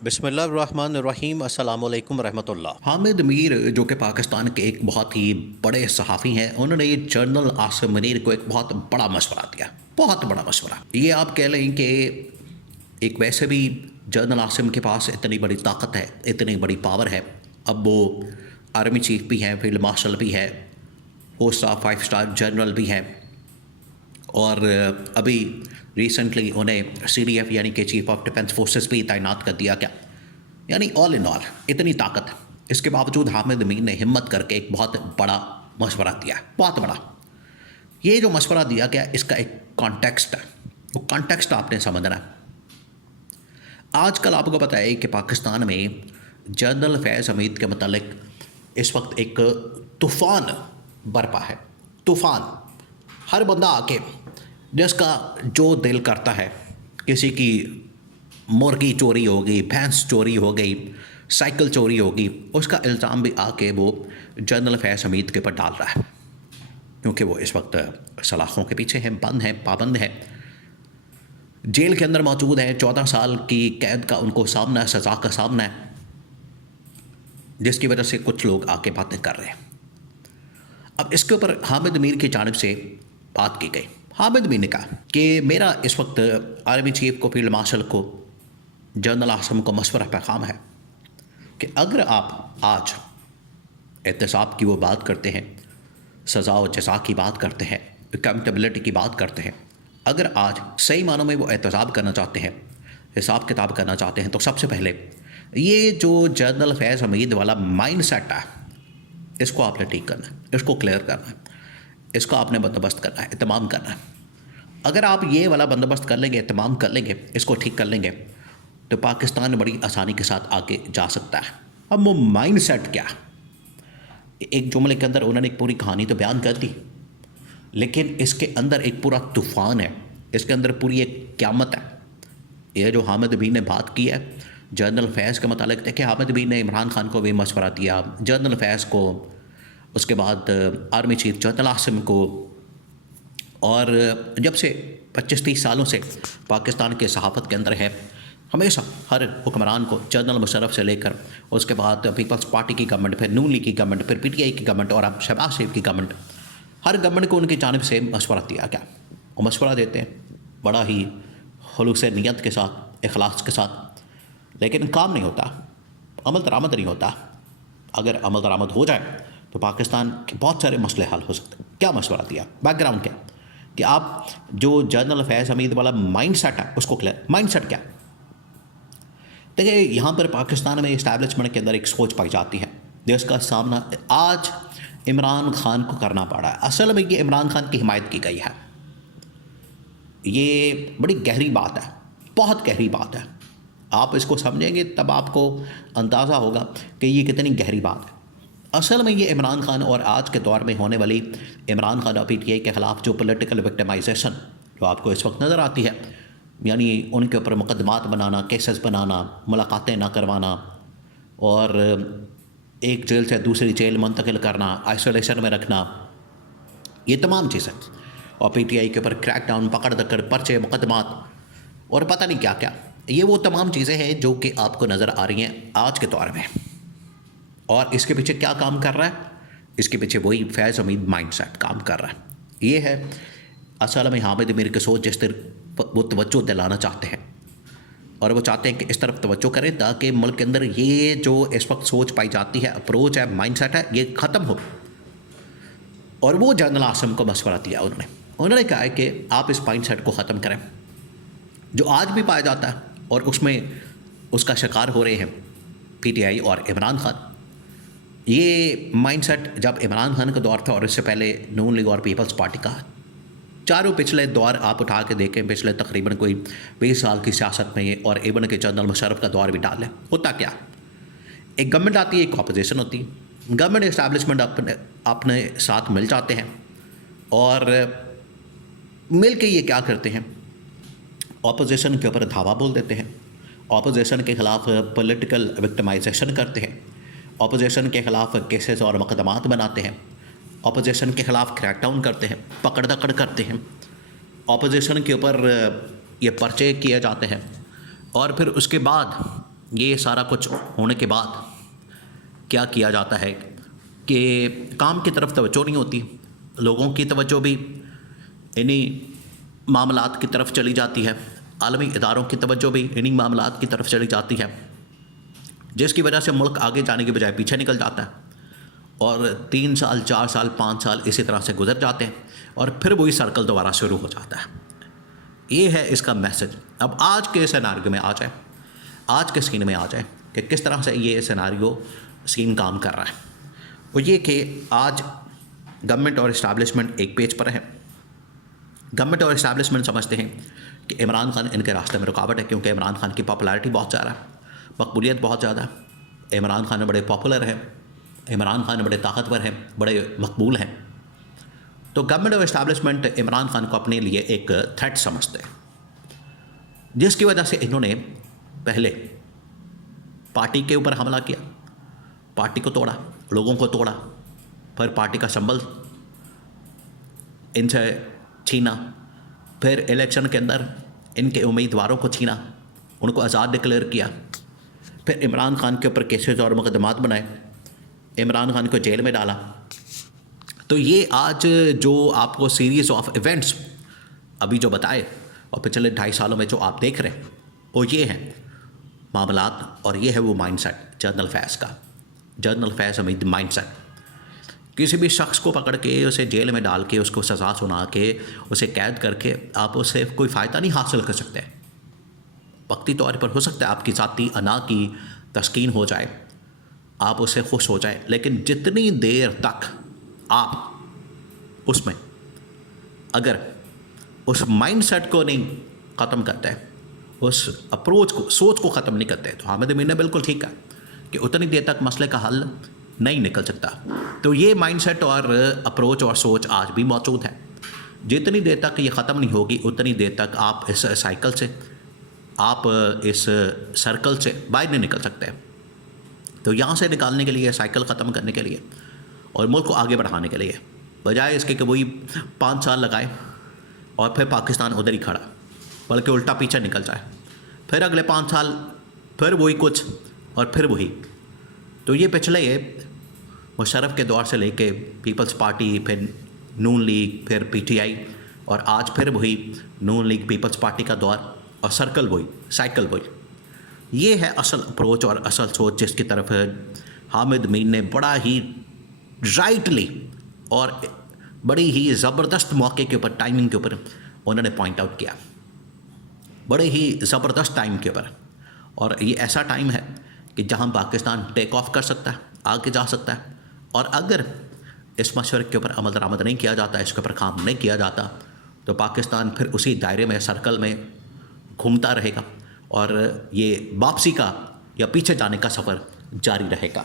بسم اللہ الرحمن الرحیم، السلام علیکم ورحمۃ اللہ۔ حامد میر جو کہ پاکستان کے ایک بہت ہی بڑے صحافی ہیں، انہوں نے جنرل عاصم منیر کو ایک بہت بڑا مشورہ دیا، بہت بڑا مشورہ۔ یہ آپ کہہ لیں کہ ایک ویسے بھی جنرل عاصم کے پاس اتنی بڑی طاقت ہے، اتنی بڑی پاور ہے، اب وہ آرمی چیف بھی ہیں، فیلڈ مارشل بھی ہے، 5 اسٹار جنرل بھی ہیں، اور ابھی ریسنٹلی انہیں سی ڈی ایف یعنی کہ چیف آف ڈیفنس فورسز بھی تعینات کر دیا گیا، یعنی آل ان آل اتنی طاقت۔ اس کے باوجود حامد امین نے ہمت کر کے ایک بہت بڑا مشورہ دیا، بہت بڑا۔ یہ جو مشورہ دیا گیا اس کا ایک کانٹیکسٹ ہے، وہ کانٹیکسٹ آپ نے سمجھنا ہے۔ آج کل آپ کو پتہ ہے کہ پاکستان میں جنرل فیض حمید کے متعلق اس وقت ایک طوفان برپا ہے، طوفان۔ ہر بندہ آ کے جس کا جو دل کرتا ہے، کسی کی مرغی چوری ہوگی، بھینس چوری ہو گئی، سائیکل چوری ہوگی، اس کا الزام بھی آ کے وہ جنرل فیض حمید کے پر ڈال رہا ہے، کیونکہ وہ اس وقت سلاخوں کے پیچھے ہیں، بند ہیں، پابند ہیں، جیل کے اندر موجود ہیں، 14 سال کی قید کا ان کو سامنا ہے، سزا کا سامنا ہے، جس کی وجہ سے کچھ لوگ آ کے باتیں کر رہے ہیں۔ اب اس کے اوپر حامد میر کی جانب سے بات کی گئی۔ حامد میر نے کہا کہ میرا اس وقت آرمی چیف کو، فیلڈ مارشل کو، جنرل عاصم کو مشورہ پیغام ہے کہ اگر آپ آج احتساب کی وہ بات کرتے ہیں، سزا و جزا کی بات کرتے ہیں، اکاؤنٹیبلٹی کی بات کرتے ہیں، اگر آج صحیح معنوں میں وہ احتساب کرنا چاہتے ہیں، حساب کتاب کرنا چاہتے ہیں، تو سب سے پہلے یہ جو جنرل فیض حمید والا مائنڈ سیٹ ہے، اس کو آپ نے ٹھیک کرنا ہے، اس کو کلیئر کرنا ہے، اس کا آپ نے بندوبست کرنا ہے، اہتمام کرنا ہے۔ اگر آپ یہ والا بندوبست کر لیں گے، اہتمام کر لیں گے، اس کو ٹھیک کر لیں گے، تو پاکستان بڑی آسانی کے ساتھ آگے جا سکتا ہے۔ اب وہ مائنڈ سیٹ کیا؟ ایک جملے کے اندر انہوں نے ایک پوری کہانی تو بیان کر دی، لیکن اس کے اندر ایک پورا طوفان ہے، اس کے اندر پوری ایک قیامت ہے۔ یہ جو حامد امین نے بات کی ہے جنرل فیض کے متعلق، دیکھیں حامد امین نے عمران خان کو بھی مشورہ دیا، جنرل فیض کو، اس کے بعد آرمی چیف جنرل عاصم کو، اور جب سے 25-30 سالوں سے پاکستان کے صحافت کے اندر ہے، ہمیشہ ہر حکمران کو، جنرل مشرف سے لے کر اس کے بعد پیپلز پارٹی کی گورنمنٹ، پھر نون لیگ کی گورنمنٹ، پھر پی ٹی آئی کی گورنمنٹ، اور اب شہباز شریف کی گورنمنٹ، ہر گورنمنٹ کو ان کی جانب سے مشورہ دیا گیا۔ وہ مشورہ دیتے ہیں بڑا ہی خلوص نیت کے ساتھ، اخلاص کے ساتھ، لیکن کام نہیں ہوتا، عمل درآمد نہیں ہوتا۔ اگر عمل درآمد ہو جائے تو پاکستان کے بہت سارے مسئلے حل ہو سکتے ہیں۔ کیا مشورہ دیا؟ بیک گراؤنڈ کیا کہ آپ جو جنرل فیض حمید والا مائنڈ سیٹ ہے اس کو کلیئر۔ مائنڈ سیٹ کیا؟ دیکھیں یہاں پر پاکستان میں اسٹیبلشمنٹ کے اندر ایک سوچ پائی جاتی ہے جس کا سامنا آج عمران خان کو کرنا پڑا ہے۔ اصل میں یہ عمران خان کی حمایت کی گئی ہے، یہ بڑی گہری بات ہے، بہت گہری بات ہے۔ آپ اس کو سمجھیں گے تب آپ کو اندازہ ہوگا کہ یہ کتنی گہری بات ہے۔ اصل میں یہ عمران خان اور آج کے دور میں ہونے والی عمران خان اور پی ٹی آئی کے خلاف جو پولیٹیکل وکٹمائزیشن جو آپ کو اس وقت نظر آتی ہے، یعنی ان کے اوپر مقدمات بنانا، کیسز بنانا، ملاقاتیں نہ کروانا، اور ایک جیل سے دوسری جیل منتقل کرنا، آئسولیشن میں رکھنا، یہ تمام چیزیں، اور پی ٹی آئی کے اوپر کریک ڈاؤن، پکڑ دکڑ، پرچے، مقدمات، اور پتہ نہیں کیا کیا، یہ وہ تمام چیزیں ہیں جو کہ آپ کو نظر آ رہی ہیں آج کے دور میں۔ اور اس کے پیچھے کیا کام کر رہا ہے؟ اس کے پیچھے وہی فیض حمید مائنڈ سیٹ کام کر رہا ہے۔ یہ ہے اصل میں حامد امیر کی سوچ، جس طرح وہ توجہ دلانا چاہتے ہیں، اور وہ چاہتے ہیں کہ اس طرف توجہ کریں تاکہ ملک کے اندر یہ جو اس وقت سوچ پائی جاتی ہے، اپروچ ہے، مائنڈ سیٹ ہے، یہ ختم ہو۔ اور وہ جنرل عاصم کو مشورہ دیا انہوں نے کہا ہے کہ آپ اس مائنڈ سیٹ کو ختم کریں جو آج بھی پایا جاتا ہے، اور اس میں اس کا شکار ہو رہے ہیں پی ٹی آئی اور عمران خان۔ یہ مائنڈ سیٹ جب عمران خان کا دور تھا، اور اس سے پہلے نون لیگ اور پیپلز پارٹی کا، چاروں پچھلے دور آپ اٹھا کے دیکھیں، پچھلے تقریباً کوئی 20 سال کی سیاست میں، اور ایون کے جنرل مشرف کا دور بھی ڈال لیں، ہوتا کیا؟ ایک گورنمنٹ آتی ہے، ایک اپوزیشن ہوتی ہے، گورنمنٹ اسٹیبلشمنٹ اپنے ساتھ مل جاتے ہیں، اور مل کے یہ کیا کرتے ہیں، اپوزیشن کے اوپر دھاوا بول دیتے ہیں، اپوزیشن کے خلاف پولیٹیکل وکٹمائزیشن کرتے ہیں، اپوزیشن کے خلاف کیسز اور مقدمات بناتے ہیں، اپوزیشن کے خلاف کریک ڈاؤن کرتے ہیں، پکڑ دکڑ کرتے ہیں، اپوزیشن کے اوپر یہ پرچے کیے جاتے ہیں، اور پھر اس کے بعد یہ سارا کچھ ہونے کے بعد کیا کیا جاتا ہے کہ کام کی طرف توجہ نہیں ہوتی، لوگوں کی توجہ بھی انہی معاملات کی طرف چلی جاتی ہے، عالمی اداروں کی توجہ بھی انہی معاملات کی طرف چلی جاتی ہے، جس کی وجہ سے ملک آگے جانے کے بجائے پیچھے نکل جاتا ہے، اور 3 سال 4 سال 5 سال اسی طرح سے گزر جاتے ہیں، اور پھر وہی سرکل دوبارہ شروع ہو جاتا ہے۔ یہ ہے اس کا میسج۔ اب آج کے سیناریو میں آ جائے، آج کے سین میں آ جائے کہ کس طرح سے یہ سیناریو سین کام کر رہا ہے۔ وہ یہ کہ آج گورنمنٹ اور اسٹیبلشمنٹ ایک پیج پر ہے۔ گورنمنٹ اور اسٹیبلشمنٹ سمجھتے ہیں کہ عمران خان ان کے راستے میں رکاوٹ ہے، کیونکہ عمران خان کی پاپولیرٹی بہت زیادہ ہے، مقبولیت بہت زیادہ ہے، عمران خان بڑے پاپولر ہیں، عمران خان بڑے طاقتور ہیں، بڑے مقبول ہیں۔ تو گورنمنٹ اور اسٹیبلشمنٹ عمران خان کو اپنے لیے ایک تھریٹ سمجھتے ہیں، جس کی وجہ سے انہوں نے پہلے پارٹی کے اوپر حملہ کیا، پارٹی کو توڑا، لوگوں کو توڑا، پھر پارٹی کا سمبل ان سے چھینا، پھر الیکشن کے اندر ان کے امیدواروں کو چھینا، ان کو آزاد ڈکلیئر کیا، پھر عمران خان کے اوپر کیسز اور مقدمات بنائے، عمران خان کو جیل میں ڈالا۔ تو یہ آج جو آپ کو سیریز آف ایونٹس ابھی جو بتائے اور پچھلے 2.5 سالوں میں جو آپ دیکھ رہے ہیں، وہ یہ ہیں معاملات، اور یہ ہے وہ مائنڈ سیٹ جنرل فیض کا، جنرل فیض حمید مائنڈ سیٹ۔ کسی بھی شخص کو پکڑ کے اسے جیل میں ڈال کے اس کو سزا سنا کے اسے قید کر کے آپ اسے کوئی فائدہ نہیں حاصل کر سکتے۔ وقتی طور پر ہو سکتا ہے آپ کی ذاتی انا کی تسکین ہو جائے، آپ اسے خوش ہو جائے، لیکن جتنی دیر تک آپ اس میں اگر اس مائنڈ سیٹ کو نہیں ختم کرتے، اس اپروچ کو، سوچ کو ختم نہیں کرتے، تو حامد امین نے بالکل ٹھیک ہے کہ اتنی دیر تک مسئلے کا حل نہیں نکل سکتا۔ تو یہ مائنڈ سیٹ اور اپروچ اور سوچ آج بھی موجود ہے۔ جتنی دیر تک یہ ختم نہیں ہوگی اتنی دیر تک آپ اس سائیکل سے، آپ اس سرکل سے باہر نہیں نکل سکتے۔ تو یہاں سے نکالنے کے لیے، سائیکل ختم کرنے کے لیے اور ملک کو آگے بڑھانے کے لیے، بجائے اس کے کہ وہی 5 سال لگائے اور پھر پاکستان ادھر ہی کھڑا، بلکہ الٹا پیچھے نکل جائے، پھر اگلے 5 سال پھر وہی کچھ اور پھر وہی۔ تو یہ پچھلے مشرف کے دور سے لے کے پیپلز پارٹی، پھر نون لیگ، پھر پی ٹی آئی، اور آج پھر وہی نون لیگ پیپلز پارٹی کا دور، اور سرکل وہی، سائیکل وہی۔ یہ ہے اصل اپروچ اور اصل سوچ، جس کی طرف حامد امین نے بڑا ہی رائٹلی اور بڑی ہی زبردست موقع کے اوپر، ٹائمنگ کے اوپر انہوں نے پوائنٹ آؤٹ کیا، بڑے ہی زبردست ٹائم کے اوپر۔ اور یہ ایسا ٹائم ہے کہ جہاں پاکستان ٹیک آف کر سکتا ہے، آگے جا سکتا ہے، اور اگر اس مشورے کے اوپر عمل درآمد نہیں کیا جاتا، اس کے اوپر کام نہیں کیا جاتا، تو پاکستان پھر اسی دائرے میں، سرکل میں گھومتا رہے گا، اور یہ واپسی کا یا پیچھے جانے کا سفر جاری رہے گا۔